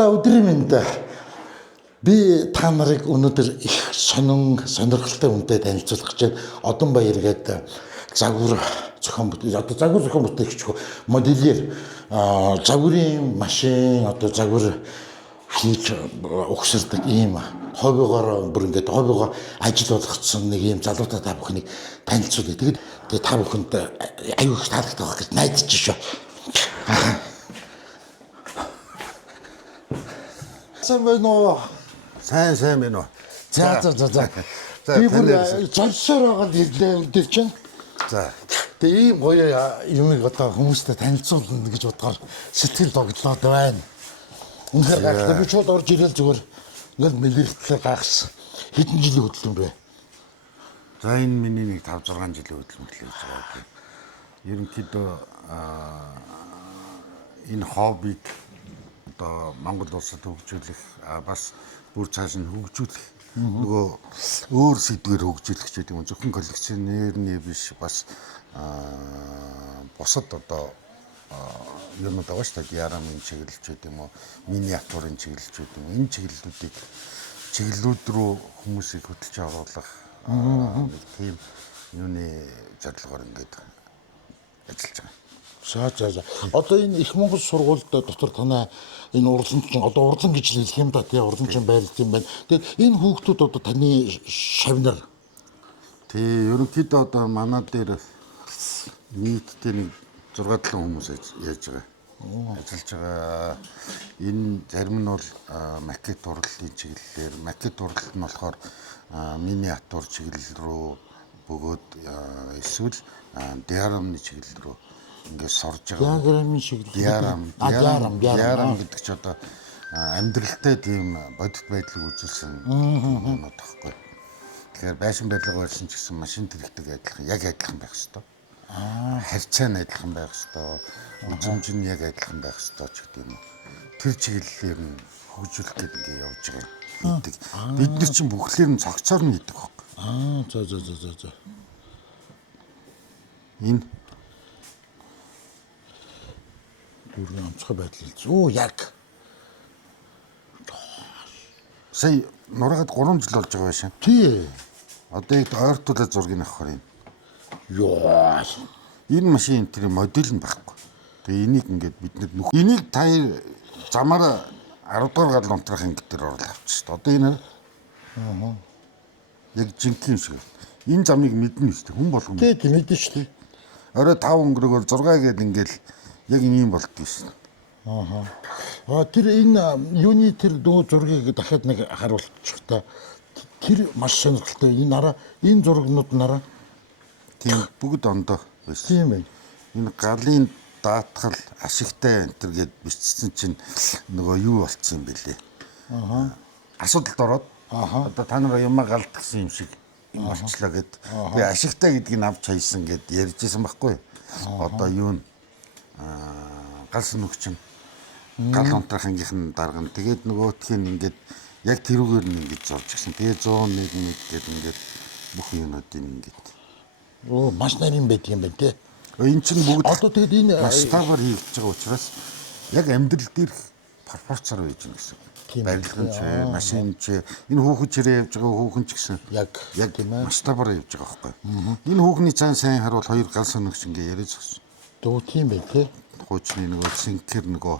За өдрийн мэнд би та нарыг өнөөдөр их сонирхолтой үнэтэй танилцуулах гэж байна. Одон Баяр гэдэг загвар зохион бүтээгч модельер загварын машин загвар хийж угсардаг ийм хоббигоор бүр ингээд хоббигоо ажил болгоцсон нэг ийм залуутай та бүхнийг танилцуулъя. Тэгээд та бүхэнд аюу их таалагдах байх гэж найдаж шүү. Сайн байна уу? Сайн байна уу? За. Би бүр золсоор байгаа ирлээ чинь. За. Тэгээ ийм гоё юмыг одоо хүмүүстэй танилцуулна гэж бодохоор сэтгэл догтлоод байна. Үнэхээр гайхалтай. Би шууд орж ирэл зүгээр ингээд мэлэрхтлээ гайхсан. Хэдэн жилийн хөдөлгөөн бэ? За энэ миний нэг 5-6 жилийн хөдөлмөрлөж байгаа. Ерөнхийдөө энэ хоббиг одоо Монгол улсад хөгжүүлэх бас бүр цааш нь хөгжүүлэх нөгөө өөр сэдвээр хөгжүүлэх гэдэг юм. Зөвхөн коллекционерний биш бас бусад одоо юмуд байгаа шүү дээ. Ярамын чиглэлч гэдэг юм уу, миниатюрын чиглэлч гэдэг юм. Энэ чиглэлүүд рүү хүмүүсийг хөтлөж оруулах нэг тийм юуны зорилгоор ингээд ажиллаж байгаа. За. Одоо энэ их Монгол сургуульд дотор танай энэ урлагчин одоо урлан гэж хэлэх юм да тий урлагчин байлт юм байна. Тэгээд энэ хүүхдүүд одоо таны шавнар. Тий ерөнхийдөө одоо манай дээр нийтдээ нэг 6-7 хүмүүс яаж байгаа. Ажиллаж байгаа. Энэ зарим нь бол макет урлалын чиглэлээр, макет урлал нь болохоор миниатюр чиглэл рүү бөгөөд эсвэл диарамны чиглэл рүү ингээд сорж байгаа. Диаграмын чиглэл. Диарам гэдэг чи одоо амьдралтай тийм бодит байдлыг үзүүлсэн юмнууд тахгүй. Тэгэхээр байшин барилга барьсан ч гэсэн машин тэрэгтэй адилхан байх хэрэгтэй. Харьцаа нь адилхан байх хэрэгтэй. Үзмж нь яг адилхан байх хэрэгтэй ч гэдэг юм. Тэр чиглэлээр нь хөгжүүлэх гэдэг ингээд явж байгаа. Бид нар чинь бүхлээр нь цогцоор нь хийдэг байхгүй. За. Энэ бүрэн онцгой байдал хэлсэн. Оо яг. сая нураад 3 жил болж байгаа байшаа. Тий. Одоо яг ойртуулаад зургийг авахаар юм. Ёо. Энэ машин энэ модель нь байхгүй. Тэгээ энийг ингээд бид нар энийг та замаараа 10 дугаар гал унтрах ангид дээр оруулаад авчих шүү дээ. Одоо энэ яг жинхэнэ шиг. Энэ замыг мэднэ шүү дээ. Хүн болгоно. Тий мэднэ шүү дээ. Орой 5 өнгөрөөр 6 гээд ингээл яг ийм болдгоо шүү. Тэр энэ юуны тэр дөө зургийг дахиад нэг харуулчих та. Тэр маш сонирхолтой. Энэ зургнууд нараа тийм бүгд ондоо байсан. Тийм ээ. Энэ галын даатгал ашигтай энтер гээд бичсэн чинь нөгөө юу болцсон юм бэлээ. Асуудалд ороод одоо та нар юмаа галдсан юм шиг болчлаа гэд. Тэгээ ашигтай гэдгийг авч хайсан гэд ярьжсэн байхгүй. Одоо юу н гал сүнөгчин гал унтрах ангийнхан дарга нь тэгээд нөгөөх нь ингээд яг тэрүүгээр нь ингээд зорж гисэн. Тэгээ 101 гээд ингээд бүх юмнуудын ингээд маш нарийн байдаг юм байна те. Энэ чинь бүгд одоо тэгээд энэ масштабаар хийгдэж байгаа учраас яг амьдрал дээр пропорцоор байж гэнэ гэсэн. Барилгын ч, машин ч, энэ хүүхэд чирээ явж байгаа хүүхэн ч гэсэн яг масштабаар явж байгаа байхгүй. Энэ хүүхний цаан сайн харуул 2 гал соногч ингээ яриад зогсон. Дөө тийм бай тээ. Хуучны нөгөө синкер нөгөө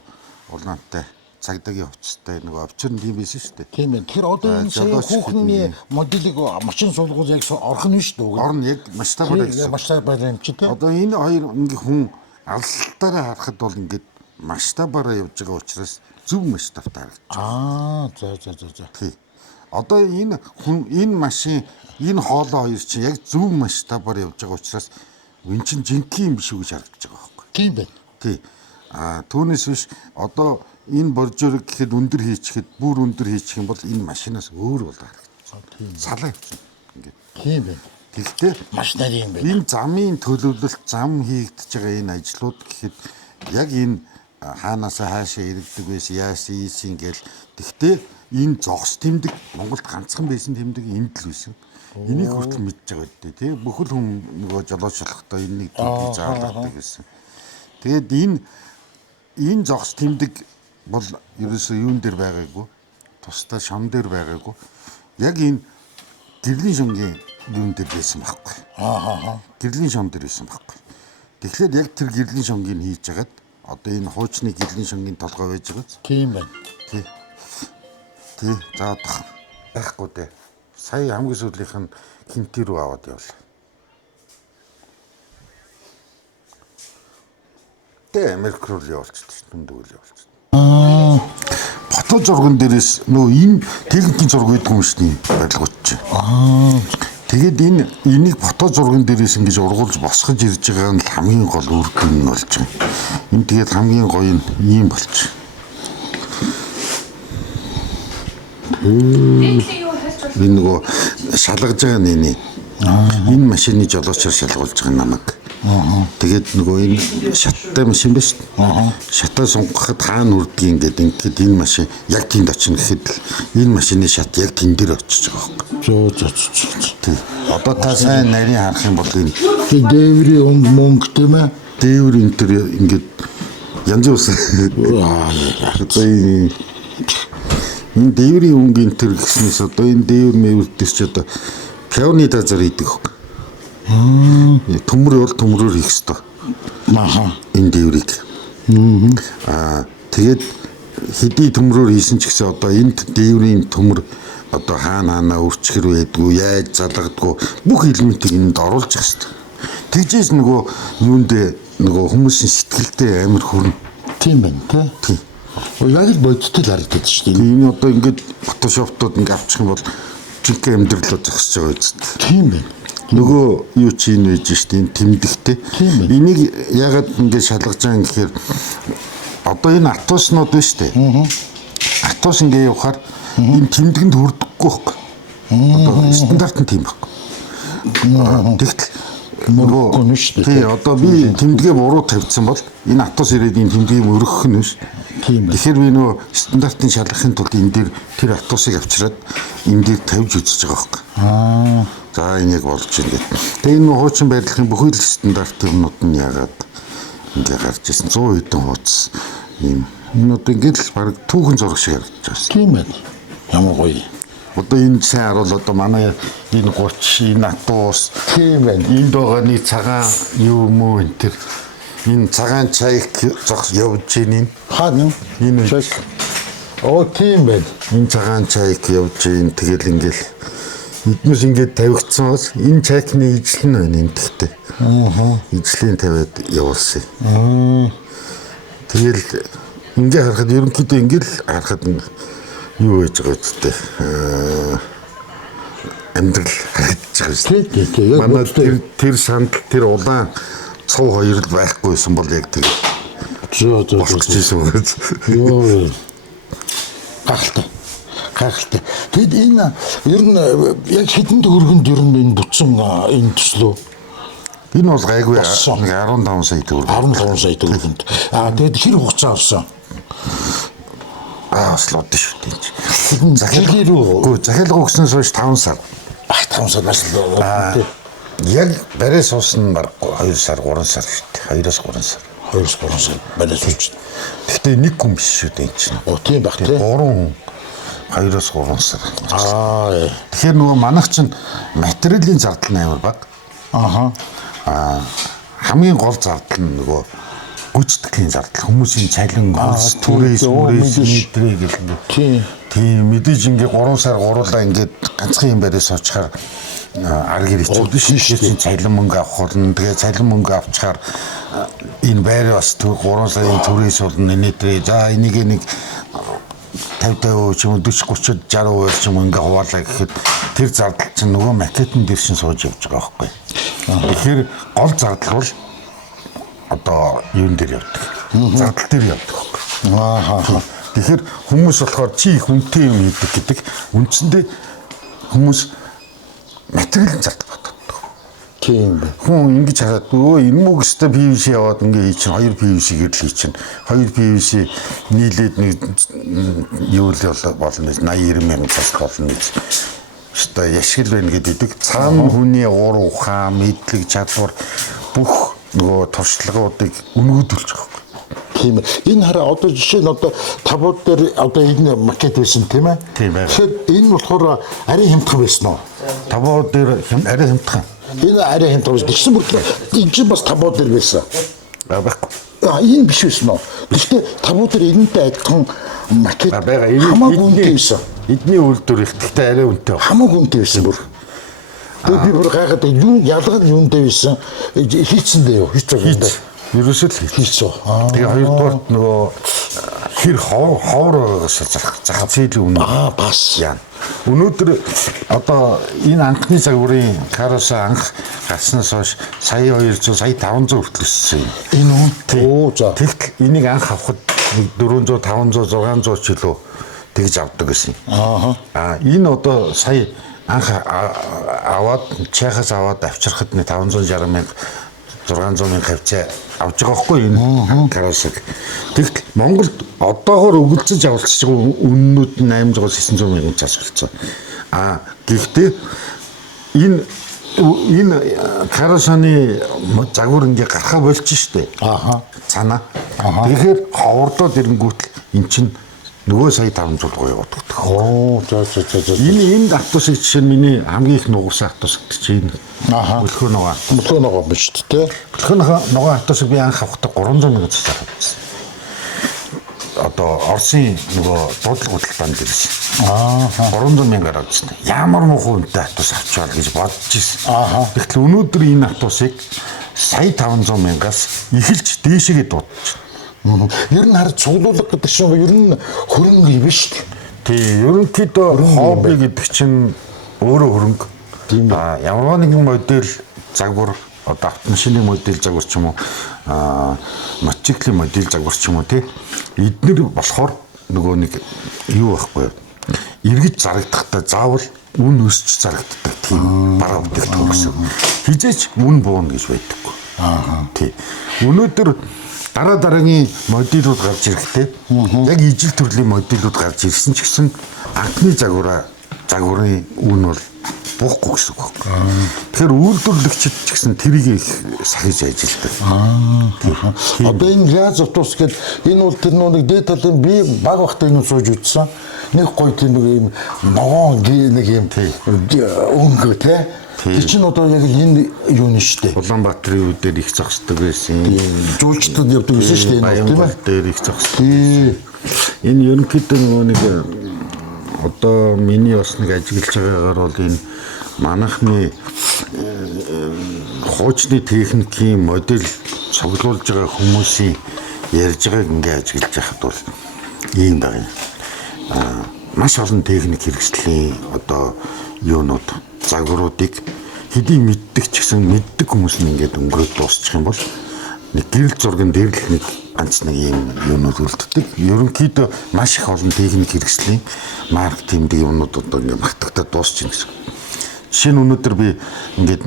улаантай цагдаагийн хувцастай нөгөө овчир нь тийм байсан шүү дээ. Тийм ээ. Тэгэхээр одоо энэ хүүхний моделийг машин суулгуул яг орхон нь шүү дээ. Орно яг масштабаар гэсэн. Масштабаар юм чи тээ. Одоо энэ хоёр ингээ хүн алсалтаараа харахад бол ингээд масштабаараа явж байгаа учраас зөв масштабтай харагдаж. За. Тий. Одоо энэ машин энэ хоолой хоёр чинь яг зөв масштабаар явж байгаа учраас энэ чинь жинхэнэ юм биш үү гэж харагдаж байгаа байхгүй. Тийм байна. Тий. Түүнээс биш одоо энэ боржорыг гэхэд өндөр хийчихэд бүр өндөр хийчих юм бол энэ машинаас өөр болоо харагдаж. Салаа явчихна. Ингээд. Тийм байна. Тэгтээ маш нарийн юм байна. Энэ замын төлөвлөлт, зам хийгдэж байгаа энэ ажлууд гэхэд яг энэ хаанаасаа хаашаа иргэдэг байсан, яасан ийсэн гээл. Тэгтээ энэ зогс тэмдэг Монголд ганцхан байсан тэмдэг энд л байсан. Энийг хүртэл мэдж байгаа үү тий. Бүхэл хүн нөгөө жолоочлохдоо энэнийг тэмдэг заалгадаг гэсэн. Тэгээд энэ зогс тэмдэг бол ерөөсөө юун дээр байгаагүй. Тусдаа шам дээр байгаагүй. Яг энэ гэрлийн шамгийн юун дээр байсан байхгүй. Гэрлийн шам дээр байсан байхгүй. Тэгэхээр яг тэр гэрлийн шамгийг хийж хагаад одоо энэ хуучны гэрлийн шамгийн толгой байж байгаа. Тийм байна. Тий. За одоо байхгүй дээ. Сая хамгийн сүүлийнх нь хинтээ рүү аваад явлаа. Тэ Америк руу явуулчихсан шүү дээ. Дүндгүүл явуулчихсан. Фото зурган дээрээс нөө энэ техникийн зураг гэдэг юм шүү дээ. Барилгууч. Тэгээд энийг фото зурган дээрээс ингэж ургуулж босгож ирж байгаа нь хамгийн гол үр дүн нь болж байгаа. Энэ тэгээд хамгийн гоё нь ийм болчих. Энэ нөгөө шалгаж байгаа нэний. Энэ машины жолоочоор шалгуулж байгаа намайг. Тэгээд нөгөө энэ шаттай машин биш. Шатаа сунгахад хаана үрдгийг ингээд энэ машин яг тэнд очино гэхэд энэ машины шат яг тэн дээр очиж байгаа байхгүй. Одоо та сайн нарийн харах юм бол энэ дээврийн мөнгө тийм ээ. дээвэр энэ төр ингээд янз бүрийн энэ дээврийн өнгийн төр гэснээс одоо энэ дээвэр мэвэрдээс ч одоо пионы дазар хийдэг хөөх. Төмөр бол төмрөөр хийх ёстой. Энэ дээврийг. Тэгээд хэдий төмрөөр хийсэн ч гэсэн одоо энэ дээврийн төмөр одоо хаана өрчгөр байдгүй, яаж залгадгүй бүх элементийг энд оруулж явах ёстой. Тэгжээс нөгөө юундээ нөгөө хүмүүсийн сэтгэлдээ амар хүрнэ. Тийм байна тий. Яг л бодитол харагдаад шүү дээ. Энэ одоо ингээд фотошоптод ингээд авчих юм бол жинхэнэ амьдралаа зогсож байгаа үст. Тийм байна. Нөгөө юу чи энэ байж шүү дээ. Тэмдэгтэй. Энийг ягаад ингээд шалгаж байгаа юм гэхээр одоо энэ атоснууд байна шүү дээ. Атос ингээд явахаар энэ тэмдэгэнд хүрдэггүй байхгүй. Одоо стандарт нь тийм байхгүй. Тэгтэл мөрөхгүй нь шүү дээ. Тий, одоо би тэмдэгээ буруу тавьсан бол энэ атос ирээд энэ тэмдэгийг өргөх нь биш. Тийм байна. Тэгэхээр би нөгөө стандартын шалгахын тулд энэ дээр тэр атосыг авчираад энэ дээр тавьж үзэж байгаа байхгүй. За энэ яг болж байна гэдэг. Тэгээ энэ хуучин барилгын бүхэл стандарт юмнууд нь ягаад ингээ гарч ирсэн 100 хэдэн хуудас ийм энэ одоо ингээд л баг түүхэн зураг шиг харагдаж байна. Тийм байна. Ямар гоё. Одоо энэ сайн харуул одоо манай энэ 30 энэ атус Тийм байна. энд байгаа нэг цагаан юу мөө энэ тэр энэ цагаан чайг зогс явж ийн Хаана энэ Оо тийм байна. энэ цагаан чайг явж ийн тэгэл ингээл эднээс ингээд тавигдсан бол энэ чайкны ижил нь байна энэ тэгтээ. Ижлийн тавиад явуулсан. Тэгэл ингээ харахад ерөнхийдөө ингээл харахад юу байж байгаа үстэй. Амьдрал харагдаж байгаа шүү дээ. Тийм. Манай тэр сандал тэр улаан цов хоёр л байхгүйсэн бол яг тэг. Болох гэсэн үг. Йоо. Гахалтай. Тэгэд энэ ер нь яг хэдэн төгрөгөнд ер нь энэ бүтсэн энэ төслөө. Энэ бол гайгүй 15 сая төгрөг. 15 сая төгрөгөнд. Тэгэд хэр хугацаа авсан? Ослоод шүү дээ. Захиалгын рүү. Захиалга өгснөөс хойш 5 сар. 5 сар бас л. Яг барай суусан баг 2 сар 3 сар шүү дээ. 2-3 сар. 2-3 сар барай сууч. Гэхдээ нэг хүн биш шүү дээ энэ чинь. Тийм баг тий. 3 хүн 2-3 сар. Тэгэхээр нөгөө манайх чинь материалын зардал нь амар баг. Хамгийн гол зардал нь нөгөө гүйцэтгэлийн зардал хүмүүсийн цалин хөлс түрээс мэдрээ гэл. Тийм мэдээж ингээ 3 сар гуруулаа ингээд ганцхан юм барай суучаар арга ирэх чинь цалин мөнгө авах болно. Тэгээ цалин мөнгө авчаар энэ байраа бас 3 сарын түрээс болно нээтрээ. За энийг нэг 50% ч юм уу 40 30 60% ч юм ингээ хуваалаа гэхэд тэр зардал чинь нөгөө макетын дээр шин сууж явж байгаа байхгүй. Тэгэхээр гол зардал бол одоо юун дээр явдаг. Зардал дээр явдаг байхгүй. Тэгэхээр хүмүүс болохоор чи их үнэтэй юм хийдэг гэдэг үндсэндээ хүмүүс материалын зардал боддог. Тийм байна. Хүн ингэж хараад өө энэ мөг өстө PVC яваад ингээ хий чинь 2 PVC-гээр л хий чинь 2 PVC нийлээд нэг юу л болно 80 90 мянган цас болно гэж. Өстө яшгил байна гэдэг. Цаана хүний уур ухаан, мэдлэг, чадвар бүх нөгөө туршлагуудыг өнгөдүүлж байгаа. Тийм энэ хараа одоо жишээ нь одоо тавууд дээр одоо энэ макет байсан тийм ээ. Тийм байна. Тэгэхээр энэ болохоор арай хямдхан байсан уу? Тавууд дээр арай хямдхан. Энэ арай хямдхан байсан. Тэгсэн бүр энэ чинь бас тавууд дээр байсан. Байхгүй. Энэ биш байсан уу? Гэхдээ тавууд дээр энэнтэй адилхан макет хамаагүй үнэтэй байсан. Эдний үйлдвэр их гэхдээ арай үнэтэй. Хамаагүй үнэтэй байсан бүр. Тэгээд би бүр гайхаад юу ялгал юунтэй байсан хийцэндээ юу хийцээ. Ерөөсөө л хийцээ. Тэгээ хоёрдугаарт нөгөө хэр ховор байгаас зах зээлийн үнэ. Бас яа. Өнөөдөр одоо энэ анхны загварын кароса анх гарснаас хойш сая 200 сая 500 хүртэл өссөн юм. Энэ үү? За. Тэгтэл энийг анх авахд 400 500 600 жилөө тэгж авдаг гэсэн. Энэ одоо сая анх аваад Чехаас аваад авчрахад 560 мянга 600 мянга хавцаа авч байгаа хгүй энэ каросыг. Тэгтэл Монголд одоогоор өгөлцөж авалцж байгаа үннүүд нь 800-900 мянган цаас болцсон. Гэхдээ энэ каросаны загвар ингээ гарахаа болчих штэ. Цана. Тэгэхээр ховордоод ирэнгүүт эн чинь нөгөө сая 500 гоё яваад. За. Энэ автобусыг жишээ нь миний хамгийн их нугсан автобус гэдэг чинь Өлхөө ногоо биш үү? Өлхөө ногоо автобусыг би анх авахдаа 300 мянган цаас авчихсан. Одоо Оросын нөгөө дуудлага худалдаанд ирсэн. 300 мянгаар авчихсан. Ямар муухай үнэтэй автобус авчвал гэж бодож ирсэн. Тэгтэл өнөөдөр энэ автобусыг сая 500 мянгаас эхэлж дээшээгээ дуудаж. Ер нь хараа цуглуулга гэдэг чинь ер нь хөрөнгө биш үү? Тий, ерөнхийдөө хобби гэдэг чинь өөрөө хөрөнгө. Ямар нэгэн модель загвар одоо автомашины модель загвар ч юм уу мотоциклийн модель загвар ч юм уу тий эднэр болохоор нөгөө нэг юу байхгүй эргэж зарагдахтаа заавал үн өсч зарагддаг тийм бараа бүтээгдэхүүн гэсэн. Хизээч үн буuna гэж байдаггүй. Тий. Өнөөдөр дараагийн модулууд гарч ирэхдээ яг ижил төрлийн модулууд гарч ирсэн ч гэсэн анхны загварын үн бол буухгүй гэсэн үг. Тэгэхээр үйлдвэрлэгчид ч гэсэн тэрийг их сахиж ажилладаг. Одоо энэ ляз автобус гэдэг энэ бол тэр нэг дээд талын би баг бахтай энэ сууж үзсэн. Нэг гоё тийм нэг юм ногоон нэг юм өнгө тий. Тэр чинь одоо яг энэ юу нь штэ. Улаанбаатарын үедэр их зогсдог байсан. Жуулчдад явдаг байсан штэ энэ тийм ээ. Дээр их зогсдог. Энэ ерөнхийдөө нөгөө нэг одоо миний бас нэг ажиглаж байгаагаар бол энэ манайхны хуучны техникийн модель цуглуулж байгаа хүмүүсийн ярьж байгааг ингээ ажиглаж байхад бол ийм байна. Маш олон техник хэрэгслийн одоо юунууд загваруудыг хэдий мэддэг ч гэсэн мэддэг хүмүүс нь ингээд өнгөрөөд дуусчих юм бол нэг гэрэл зурган дээр л нэг ганц нэг юм юунууд үлддэг. Ерөнхийдөө маш их олон техник хэрэгслийн маркетинг юмнууд одоо ингээд магтагдаад дуусчих юм гэсэн. Жишээ нь өнөөдөр би ингээд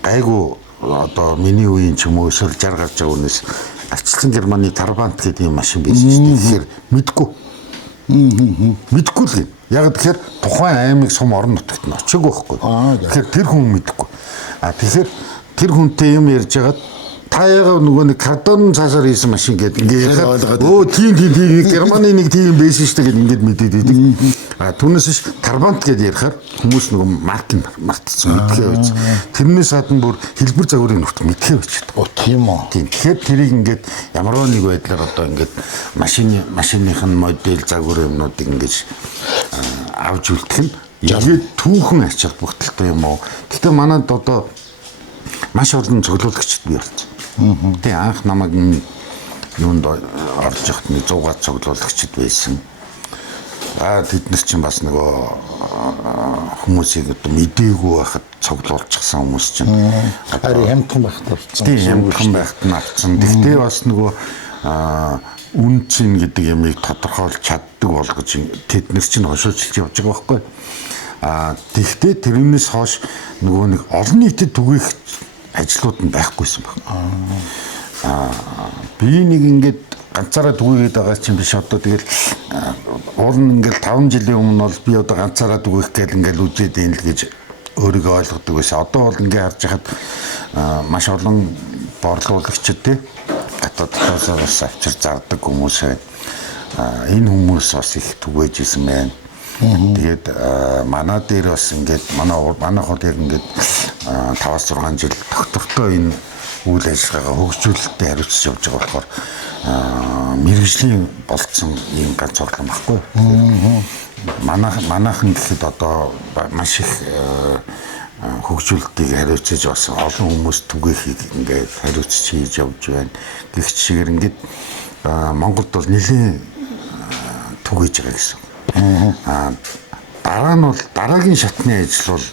гайгүй одоо миний үеийн ч юм уу эсвэл 60 гарч байгаа хүнээс арчилсан Германы Trabant гэдэг юм машин байсан шүү дээ. Тэгэхээр мэдгүй. Мэдгүй л юм. Яг тэгэхээр тухайн аймаг сум орон нутагт нь очиагүй байхгүй. Тэгэхээр тэр хүн мэдгүй. Тэгэхээр тэр хүнтэй юм ярьж байгаад та яга нөгөө нэг картон цаасаар хийсэн машин гэдэг ингээд өө тийм Германы нэг тийм байсан шүү дээ гэдэг ингээд мэдээд идэг. Түүнээс биш Trabant гэдээ ярихаар хүмүүс нөгөө маркетинг мартсан мэдхээ байж. Тэрнээс гадна бүр хэлбэр загварын нөхд мэдхээ байж. Тийм үү. Тийм. Тэгэхээр тэрийг ингээд ямар нэг байдлаар одоо ингээд машиных нь модель загвар юмнуудыг ингээд авч үлдэх нь ингээд түүхэн ач холбогдолтой юм уу. Гэхдээ манайд одоо маш олон цуглуулагчид бий болсон. Тэ анх намайг юунд орж явахт нэг 100 га цуглуулагчид байсан. Тэднес чинь бас нөгөө хүмүүсийг одоо мэдээгүй байхад цуглуулчихсан хүмүүс чинь харин хямдхан байхад авсан. Тийм хямдхан байхад нь авсан. Тэгтээ бас нөгөө үн чинь гэдэг ямыг тодорхойлж чаддаг болгож тэднес чинь хошуучилж явж байгаа байхгүй. Тэгтээ тэрнээс хойш нөгөө нэг олон нийтэд түгээх ажлууд нь байхгүйсэн байна. Би нэг ингээд ганцаараа түгээгээд байгаа чинь биш одоо тэгэл уул нь ингээл 5 жилийн өмнө бол би одоо ганцаараа түгээх гээд ингээл үжээд ийм л гэж өөрийгөө ойлгодог байсан. Одоо бол ингээ харж хахад маш олон борлуулагчид тий одоо дотоосоо бас авчир зардаг хүмүүс байна. Энэ хүмүүс бас их түгэж исэн байна. Тэгээд манай дээр бас ингээд манайхууд яг ингээд 5-6 жил доктортой энэ үйл ажиллагаагаа хөгжүүлэлтэд хариуцж явж байгаа болохоор мэргэжлийн болцсон ийм ганц орлон баггүй. Манайхан гэхэд одоо маш их хөгжүүлэлтийг хариуцж бас олон хүмүүс түгээхийг ингээд хариуцж хийж явж байна. Гэх чигээр ингээд Монголд бол нэлийн түгэж байгаа гэсэн. Дараа нь бол дараагийн шатны ажил бол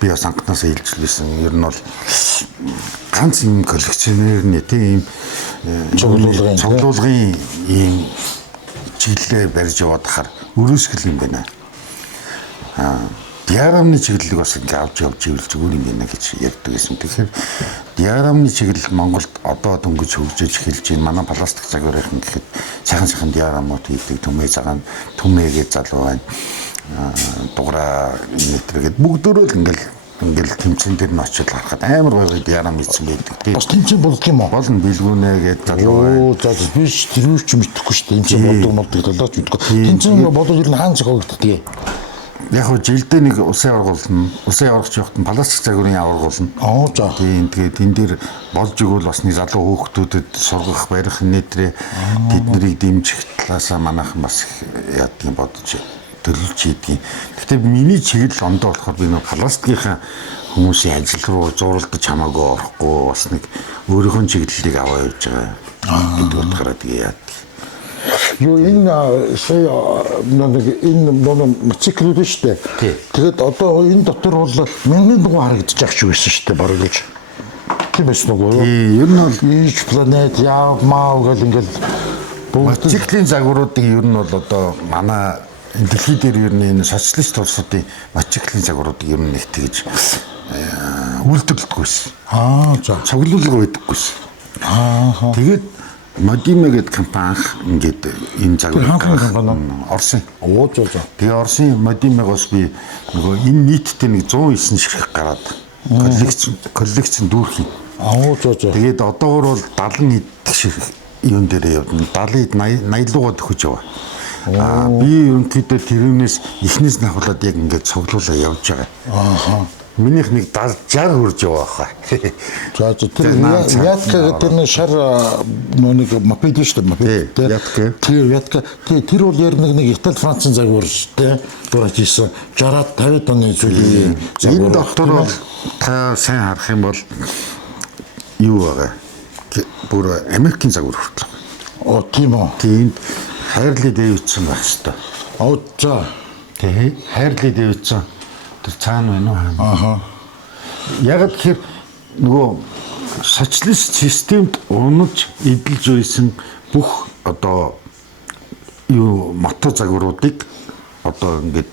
би бас анхнаасаа хэлжлээсэн. Ер нь бол ганц юм коллекционерны тийм цуглуулгын ийм чиглэлээр барьж яваад хахаар өрөөсгөл юм байна. Диарамны чиглэлийг бас ингээ авч явж ивэл зүгээр юм байна гэж ярьдаг гэсэн. Тэгэхээр диарамны чиглэл Монголд одоо дөнгөж хөгжиж эхэлж байна. Манай пластик загварынхан гэхэд сайхан диарамууд хийдэг, түмээгээ залуу байна. Дуграа нэтргээд бүгдөө л ингээл тэмцэн дээр нь очиж харахад амар гоё диарам хийсэн байдаг тийм. Бас тэмцэн болдог юм уу? Болно бэлгүүнээгээд залуу байна. За би тэрүүч ч мэдэхгүй шүү дээ. Тэмцэн болдог талаач мэдгүй. Тэмцэн бодож ирнэ хаан зохиогддог. Яг хөө жилдээ нэг улсын аваргуулна. Улсын аваргач явахад нь пластик загварын аваргуулна. За. Тийм тэгээд энэ дээр болж игэл бас нэг залуу хүүхдүүдэд сургах барих нэтрээ тэднийг дэмжих талаасаа манайхан бас яадгийг бодож төлөвлөж ийдгийг. Гэхдээ миний чиглэл ондоо болохоор би нэг пластикийн хүмүүсийн ажил руу зуралдаж хамаагүй орохгүй бас нэг өөрийнхөө чиглэлийг аваа явж байгаа гэдэг утгаараа тэгээ яад. Юу энэ сая энэ мотоцикл үү шүү дээ. Тэгээд одоо энэ дотор бол мянган дугуй харагдаж байгаа ч байсан шүү дээ бараг гэж. Тийм байсан уу? Ер нь бол each planet яамаа гэл ингээл мотоциклийн загваруудыг ер нь бол одоо манай дэлхий дээр ер нь энэ социалист улсуудын мотоциклийн загваруудыг ер нь нэг тэгж үйлдвэрлэдэггүйсэн. За. Цуглуулга байдаггүйсэн. Тэгээд Модиме гэдэг компани ингээд энэ загвар Орсын. За. Тэгээ Орсын Модимегоос би нөгөө энэ нийтдээ нэг 109 ширхэг гараад коллекцэн дүүрх юм. За. Тэгээд одоогор бол 70 идэх ширхэг юун дээрээ явна. 70-д 80 лугаа төхөж яваа. Би ерөнхийдөө тэрнээс эхнээс нь ахуулаад яг ингээд цуглуулаа явж байгаа. Минийх нэг 60 хүрж яваа хаа. За тэр ятка гэдэг нэг шар нэг мопед шүү дээ. Ятка. Тэр бол яг нэг Итали Францын загвар шүү дээ. Дураж хийсэн 60-50 тонны зүйлийн загвар. Энэ доктор бол та сайн харах юм бол юу байгаа. Бүр Америкийн загвар хүртэл. Тийм үү. Тийм Хайрли Дэвидсон байх хэвээр. За. Тий. Хайрли Дэвидсон тэр цаана байна уу? Яг тэгэхээр нөгөө социалист системд унаж эдэлж байсан бүх одоо юу мото загваруудыг одоо ингээд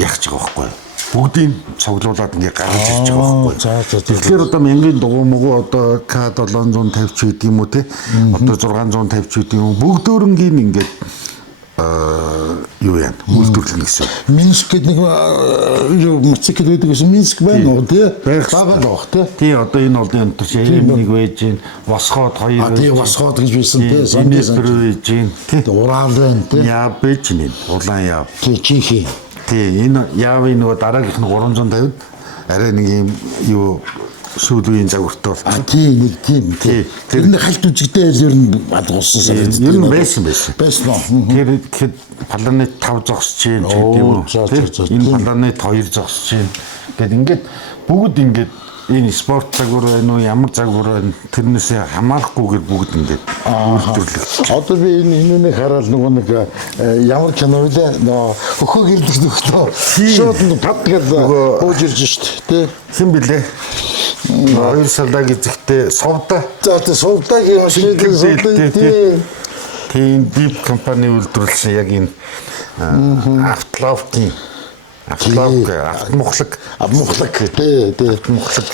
ягч байгаа байхгүй юу? Бүгдийг цуглуулад ингээд гаргаж ирж байгаа байхгүй юу? Тэгэхээр одоо мянган дугуй мөгөө одоо К750 ч гэдэг юм уу те? Одоо 650 ч гэдэг юм уу? Бүгд өөрөнгийн ингээд юу яа үйлдвэрлэн гэсэн. Минск гэдэг нэг юу мотоцикл гэдэг гэсэн Минск байна уу тий? Бага л баг тий. Тий одоо энэ олон өнтөр ЯМ-1 байж гин, Восход 2 тий Восход гэж байсан тий. Сандестр байж гин. Тий Уран байна тий. Яа байж гин. Улаан яа. Тий чихи. Тий энэ яавын нөгөө дараагийнх нь 350 арай нэг юм юу сүүлийн загвартай бол. Нэг тийм. Тэр нэг хальт үжигтэй ер нь алгуулсан санагдав. Ер нь байсан. Байсан уу? Тэр ихэд планет 5 зогсож чинь ч гэдэг юм уу. Энэ планет 2 зогсож чинь. Гэт ингээд бүгд ингээд энэ спорт загвар байна уу, ямар загвар байна, тэрнээсээ хамаарахгүйгээр бүгд ингээд үйлдвэрлэх. Одоо би энэнийг хараад нөгөө нэг ямар кино вэ? Нөгөө өхөө гэрдэх нөхдөө шууд нэг падгал бууж ирж шít тий. Хэн блэ? Хоёр салдаг эзэгтэй совда. За совдагийн машины тий. Тийм дип компани үйлдвэрлэсэн яг энэ автолавкийн автомухлаг тий.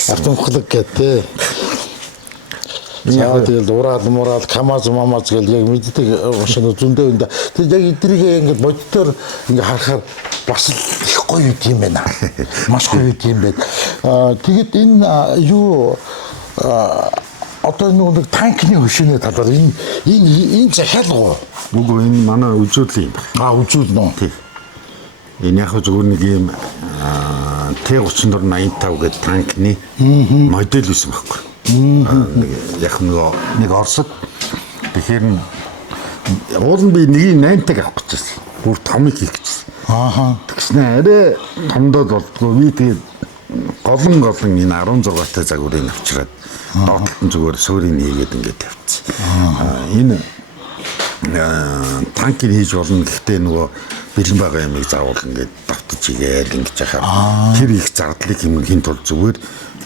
Автомухлаг гэдэг. Яг тэгэл ураад камаз гэл яг мэддэг машин зөндөө энэ. Тэг яг эдрийг ингээд боддоор ингээд харахаар бас их гоё юм байна. Маш гоё юм байна. Тэгэд энэ юу одоо нэг танкны хөшөөний талаар энэ захиалга Үгүй энэ манай үзүүлэл юм байна. үзүүлнэ. Тий. Энэ яг зүгээр нэг юм Т-34-85 гэдэг танкны модель байсан байхгүй. Яг нэг Оросд тэгэхээр уул нь би нэг 8-таг авах гэжсэн. Бүр томыг хийх гэжсэн. Тэгснэ арай томдоод болдгоо би тэгээд голон энэ 16-тай загварыг авчираад доотлолт нь зүгээр суурийг хийгээд ингээд тавьчихсан. Энэ танкийг хийж болно гэхдээ нөгөө бэлэн байгаа юмыг заавал ингээд давтаж игээл ингэж яхаа тэр их зардлыг хэмнэхийн тулд зүгээр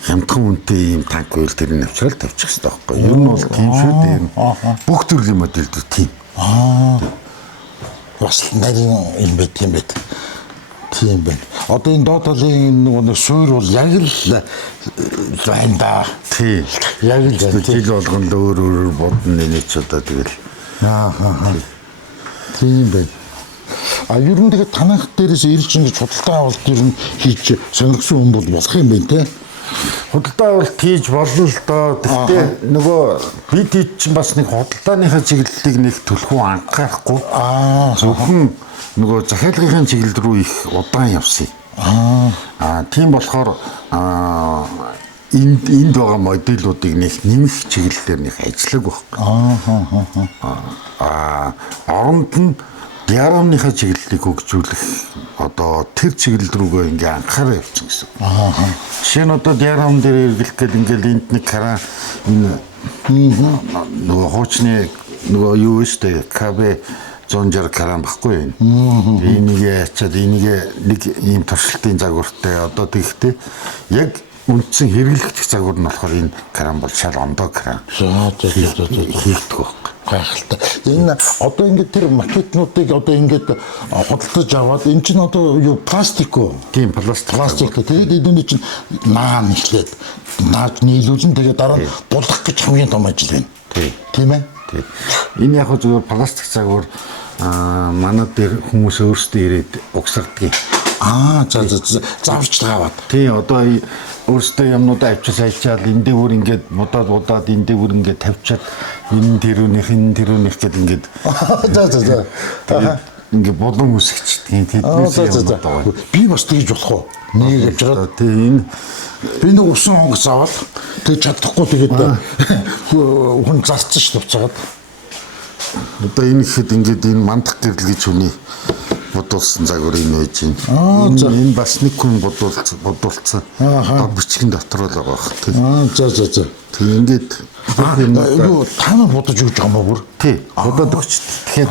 хямдхан үнэтэй ийм танк байвал тэрийг авчираад тавьчих хэрэгтэй байхгүй. Ер нь бол тийм шүү дээ. Бүх төрлийн модельд тийм. Бас нарийн юм байт юм байт. Тийм байна. Одоо энэ доод талын нэг суур бол яг л байна да. Тийм. Яг л жил болгоно л өөр бодно нэг ч удаа тэгэл. Тийм байна. Ер нь тэгээд танах дээрээс ирж ингэж худалдаа авалт ер нь хийж сонирхсан хүн бол болох юм байна те. Худалдаа авалт хийж болно л доо. Гэхдээ нөгөө бид чинь бас нэг худалдааныхаа чиглэлийг нэг төлхөө анхаарахгүй. Зөвхөн нөгөө захиалгын чиглэл рүү их удаан явсан. Тийм болохоор энд байгаа модулуудыг нэмэх чиглэлээр ажиллаг байхгүй. Оронд нь диарамныхаа чиглэлийг хөгжүүлэх одоо тэр чиглэл рүүгээ ингээ анхаараа явчихсан гэсэн. Жишээ нь одоо диарам дээр эргэлэх гээд ингээл энд нэг караа энэ нөгөө хуучны нөгөө юу вэ КБ 160 караа баггүй юм. Энийг ячаад энийг нэг ийм туршилтын загвартай одоо тэгэхдээ яг үндсэн хэрэглэгдэх загвар нь болохоор энэ караа бол шал ондоо караа. Хийгдэх байх. Гайхалтай. Энэ одоо ингээд тэр макетнуудыг одоо ингээд худалдаж аваад эн чинь одоо юу пластик уу? Тийм пластик. Тэгээд эдний чинь наан ихлээд нааж нийлүүлэн тэгээд дараа нь булах гэж хамгийн том ажил байна. Тийм ээ. Энэ яг зөвхөн пластик загвар манай дээр хүмүүс өөрсдөө ирээд угсардаг. Завч таваад. Тий, одоо өөрсдөө юмнуудаа авчирсаачаал энэ дээр ингээд будаад энэ дээр ингээд тавьчаад энэ тэрүүнийх гэдэг ингээд ингээд болон үсгчдэг. Тэднээс юм байна. Би бас тэгж болох уу? Нэг авчираад тий энэ би нэг усан хонгоц аваад тэг чадахгүй тэгээд хүн зарцсан ш тавцаад. Одоо энэ ихэд ингээд энэ мандах гэрэл гэж хүний бодуулсан загвар энэ байж байна. Энэ бас нэг хүн бодуулсан. Одоо бичгийн дотор л байгаа бах. За. Тэг ингээд юу танаа бодож өгч байгаа мó бүр. Тий. Бодоод өгч. Тэгэхээр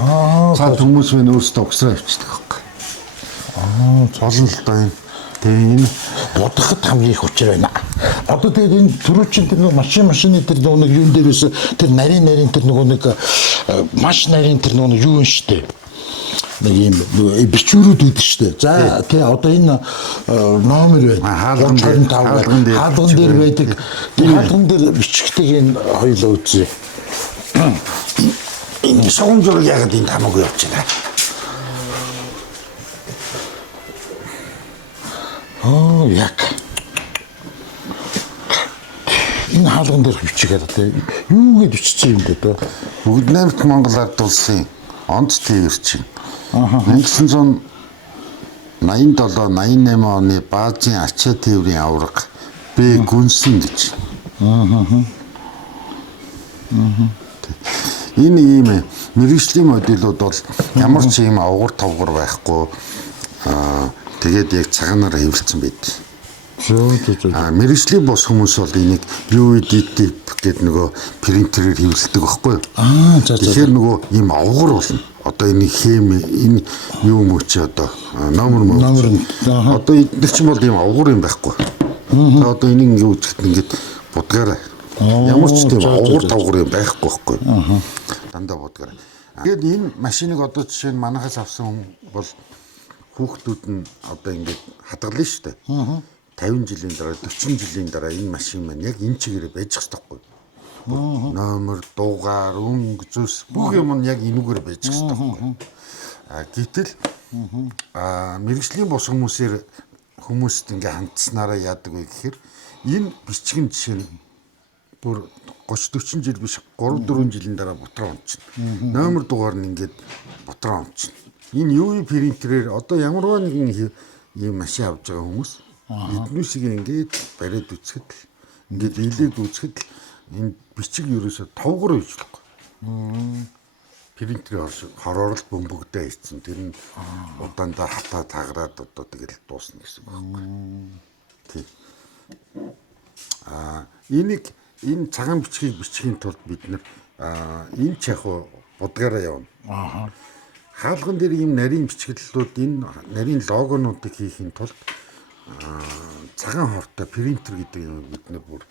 цаад хүмүүс мэн өөрсдөө угсраа авчдаг байхгүй. Олон л доо энэ. Тэгээ энэ бодоход хамгийн их учир байна. Одоо тэгээд энэ түрүүчин тэр нэг машины тэр нэг юун дээрээс тэр нарийн тэр нэг маш нарийн тэр нэг юу вэ штэ. Нэг юм бичвэрүүд үүдэх штэ. За тий одоо энэ номер байна. Хаалган дээр байдаг. Тэр хаалган дээр бичгдэг энэ хоёулаа үзье. Энэ шогон зураг яг энэ хамаагүй явж байна. Яг энэ хаалган дээр бичигээд одоо юу гэж бичсэн юм бэ дөө? Бүгд найрамд Монгол ард улсын онд тээвэрчин 1987-88 оны баазын ачаа тээврийн аварга Б гүнсэн гэж. Энэ ийм мэргэжлийн модулууд бол ямар ч ийм авгар тавгар байхгүй. Тэгээд яг цагаанаар хэвлэлсэн байдаг. Мэргэжлийн бос хүмүүс бол энийг UED гэдэг нөгөө принтерээр хэвлэлдэг байхгүй юу? Тэгэхээр нөгөө ийм авгар болно. Одоо энэ энэ юу мөч одоо номер одоо эдгээр чинь бол ийм авгар юм байхгүй. Тэгээд одоо энийг ингэ үзэхэд ингээд будгаараа ямар ч тийм авгар тавгар юм байхгүй байхгүй. Дандаа будгаараа. Тэгээд энэ машиныг одоо жишээ нь манахаас авсан хүн бол хүүхдүүд нь одоо ингээд хадгална шүү дээ. 50 жилийн дараа 40 жилийн дараа энэ машин маань яг энэ чигээрээ байж хэвчээ байхгүй. Номер, дугаар, өнгө, зүс бүх юм нь яг энүүгээр байж хэвчээ байхгүй. Гэтэл мэргэжлийн бос хүмүүст ингээ хандсанараа яадаг вэ гэхээр энэ бичгэн жишээ нь бүр 30 40 жил биш 3 4 жилийн дараа бутраа унчна. Номер дугаар нь ингээд бутраа унчна. Энэ UV принтерээр одоо ямарваа нэгэн ийм машин авч байгаа хүмүүс эднүсийг ингээд бариад үцгэд ингээд илээд үцгэд энэ бичиг ерөөсө товгор үйжлэхгүй. Принтерийн хороорол бөмбөгдөө ийцэн тэр нь удаандаа хатаа таграад одоо тэгэл дуусна гэсэн үг байхгүй. Тийм. Энэ цагаан бичгийг бичихийн тулд бид нэр энэ ч яг будгаараа явна. Хаалган дээр ийм нарийн бичгэллүүд энэ нарийн логонуудыг хийхин тулд цагаан хортой принтер гэдэг юм бид нэр бүр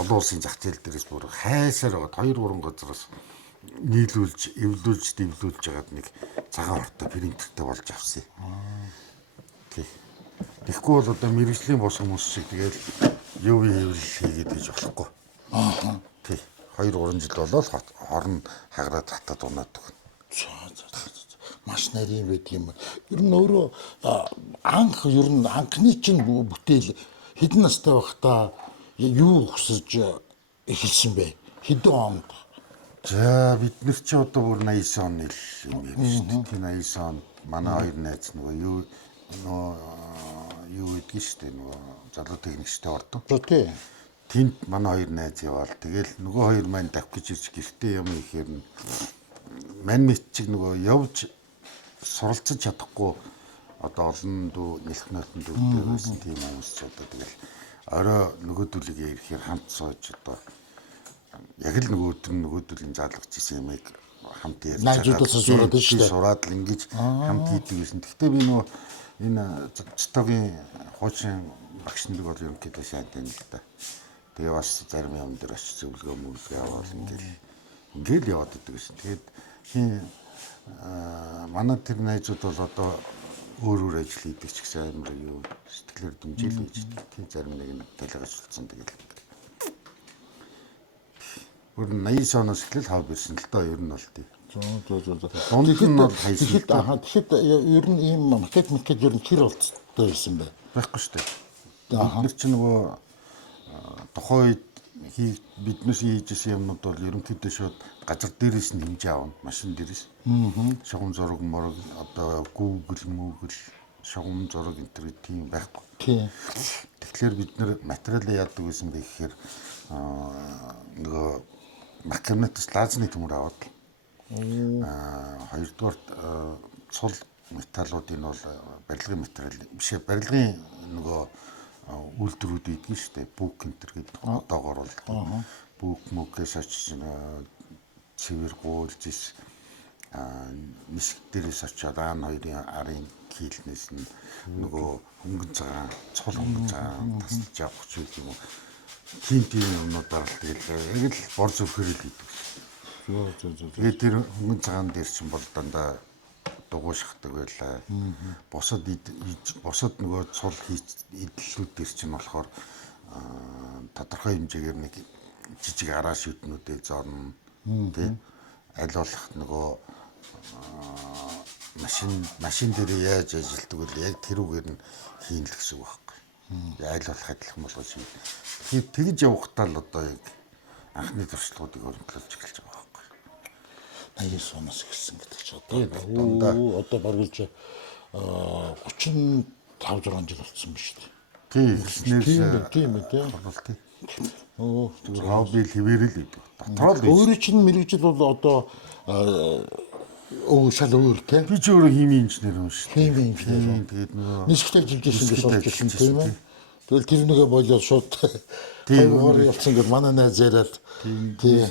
олон улсын зах зээл дээрээс бүр хайсаар байгаа 2 3 газраас нийлүүлж, эвлүүлж байгаад нэг цагаан хортой принтертэй болж авсан. Тий. Тэгэхгүй бол одоо мэрэгжлийн бос хүмүүс шиг тэгэл юу хийвэл хийгээд иж болохгүй. Тий. 2 3 жил болоод хорн хаграад хатаад унаад өгнө. Маш нарийн байдаг юм. Ер нь өөрөө анхны чинь бүтээл хэдэн настай байхдаа юу хүсэж эхэлсэн бэ? Хэдэн онд? За бид нар чи одоо бүр 89 оны юм ярьж шүү дээ. Тийм 89 онд манай хоёр найз нөгөө юу гэдгийг шүү дээ нөгөө залуу техникчтэй ордог. Тий. Тэнд манай хоёр найз яваал. Тэгэл нөгөө хоёр маань давх гэж ирж гэртээ юм ихээр нь мань мэт чиг нөгөө явж суралцаж чадахгүй одоо олон дүү нэлэх нойтон дүүтэй байсан тийм хүмүүс ч одоо тэгэл орой нөгөөдөлигээ ирэхээр хамт сууж одоо яг л нөгөөдлийн заалгаж исэн юмыг хамт ярьж найзуудаас сураад шүү дээ. Сураад л ингэж хамт хийдэг гэсэн. Гэхдээ би нөгөө энэ цотогийн хуучин багш нар бол ерөнхийдөө сайн тань л да. Тэгээ бас зарим юм дээр очиж зөвлөгөө мөглөө аваад ингээл яваад идэг гэсэн. Тэгээд манай тэр найзууд бол одоо өөр ажил хийдэг ч гэсэн амар юу сэтгэлээр дэмжээлж тийм зарим нэг нь талхажуулсан тэгэл. Бүр 80 оноос эхлэл хав бирсэн л доо ер нь бол тий. Дунд нь бол хайсан. Тэгэхэд ер нь ийм маркет ер нь хэр болцтой байсан бэ? Байхгүй шүү дээ. Бид нар ч нөгөө тухайн үед биднээс хийж исэн юмнууд бол ерөнхийдөө шууд газар дээрээс нь хэмжээ авна, машин дээрээс. Шугам зураг морог одоо Google шугам зураг энэ төр тийм байхгүй. Тийм. Тэгэхээр бид нэр материалаа яадаг гэсэн бэ гэхээр нөгөө макинатс лазерны төмөр аваад хоёрдугаар цул металлуудын бол барилгын материал биш барилгын нөгөө үйлдвэрүүд идэг шүү дээ. Бүк энтер гэдэг одоогор бол бүк мөкээс очиж цэвэр гуйлжис нисэг дээрээс очиод хоёрын арын килнээс нь нөгөө хөнгөн цагаан цул хөнгөн цагаан тасалж явах ч юм уу. Тийм юмнуудаар тэгэл яг л бор зөвхөрөл хийдэг. Тэгээд тэр хөнгөн цагаан дээр чинь бол дандаа дугуйшхдаг байлаа. Босод нөгөө цул идэллүүд дээр чинь болохоор тодорхой хэмжээгээр нэг жижиг араа шүтнүүдээ зорно. Тэ аль болох нөгөө машин дээр яаж ажилтдаг вэ? Яг тэрүүгээр нь хийн л гэсэн үг байхгүй. Аль болох адилхан болгож хийн. Тэгэхээр тэгж явахдаа л одоо яг анхны туршлагуудыг өргөжлөж эхэлж байгаа байхгүй. 80 оноос эхэлсэн гэдэг чи одоо баруулж 35 6 жил болсон биз дээ. Тийм. Тийм үү. Хобби хэвээрэл идэв. Дотроо л өөрөө чинь мэрэгжил бол одоо шал өөр те. Би ч өөрөө химийн инженер юм шүү. Химийн инженер. Тэгээд нөгөө нисгтэй жилжсэн гэж болж ирсэн тийм ээ. Тэгэл тэр нэгэ болоод шууд хоёр явцсан гэж манай найз яриад тий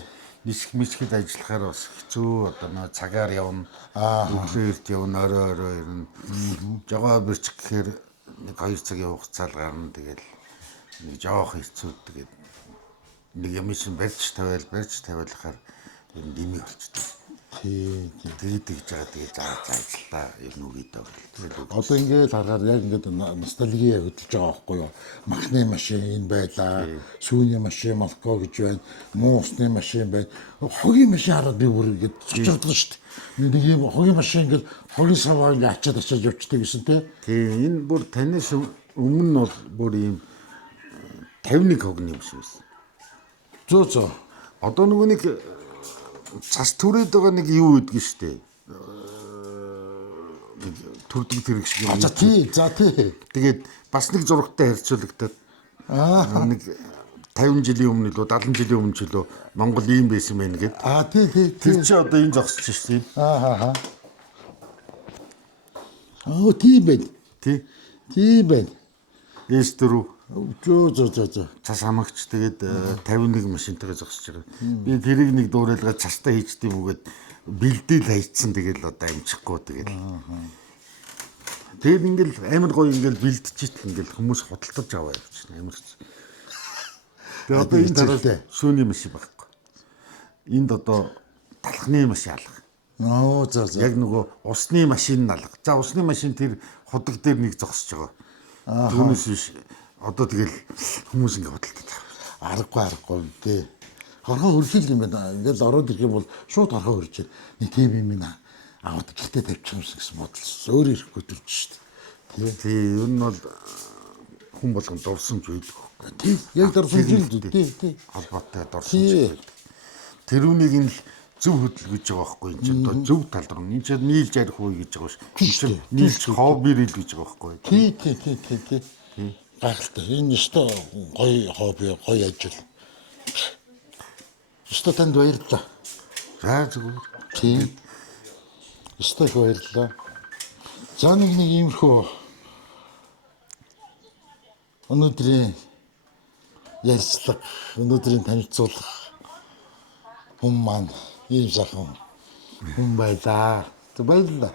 нисэх мисгэд ажиллахаар бас хэцүү одоо нөө цагаар явна. Өглөөрт явна, орой ирнэ. Жогоо бирч гэхээр нэг 2 цагийн хугацаал гарна тэгэл нэг жоох хэцүү тэгээд нэг юм шин барьж тавиалахаар ер нь дими болчихсон. Тэгээд тэгж байгаа тэгээд заачлаа ер нь үгээд байгаа. Одоо ингээд харахаар яг ингээд ностальги хөдөлж байгаа байхгүй юу? Махны машин байлаа, сүүний машин Малко гэж байна, муу усны машин байна. Хогийн машин хараад би бүр ингээд цочролдсон шүү дээ. Нэг юм хогийн машин ингээд хогийн саваа ингээд ачаад явчихдаг гэсэн тий. Тийм энэ бүр танаас өмнө нь бол бүр ийм 51 огны юм шиг байсан. Зөө. Одоо нөгөө нэг цас түрээд байгаа нэг юу гэдгийг штэ. Төрдөг тэрэг шиг юм. За тий. Тэгээд бас нэг зурагтай харьцуулагдаад нэг 50 жилийн өмнө лөө 70 жилийн өмнө ч лөө Монгол ийм байсан байх гээд. Тий. Тэр чи одоо энэ зогсож шээ. Тийм байна. Тий. Тийм байна. Эстэрүү Зөө. цас хамагч тэгээд 51 машинтайгаа зогсож байгаа. Би тэрийг нэг дуурайлгаад цастаа хийчихдээ бүгээд бэлдээл хайцсан тэгэл одоо амжихгүй тэгэл. Тэгээд ингээл амар гоё ингээл бэлдчихит ингээл хүмүүс худалдаж аваа явчихна амар. Тэгээд одоо энэ тараа шүүний машин байхгүй. Энд одоо талхны машин алга. За. Яг нөгөө усны машин нь алга. За усны машин тэр худаг дээр нэг зогсож байгаа. Түүнээс биш одоо тэгэл хүмүүс ингэ худалдаж байгаа. Аргагүй тий. Хорхоо хөрхил юм байна. Ингээл ороод ирэх юм бол шууд хорхоо хөрж нэг тийм юм ина. Аваад гэртээ тавьчих юмсан гэсэн бодол. Өөр ирэхгүй төрж штт. Тий, ер нь бол хүн болгон дурсамж үйдэг. Тий, яг дурсамж үйдэг. Тий. Холбоотой дурсамж үйдэг. Тэрүүнийг нь л зөв хөдөлгөж байгаа байхгүй энэ чинь одоо зөв тал руу энэ чинь нийлж арих үе гэж байгаа ш. Энэ чинь нийлж хоббир ил гэж байгаа байхгүй. Тий. Гайхалтай. Энэ өстой гоё хобби, гоё ажил. Өстой танд баярлалаа. За зүгээр. Тий. Өстой баярлалаа. За нэг иймэрхүү өнөөдрийн ярилцлага, өнөөдрийн танилцуулга хүн маань ийм сайхан хүн байлаа. Баярлалаа.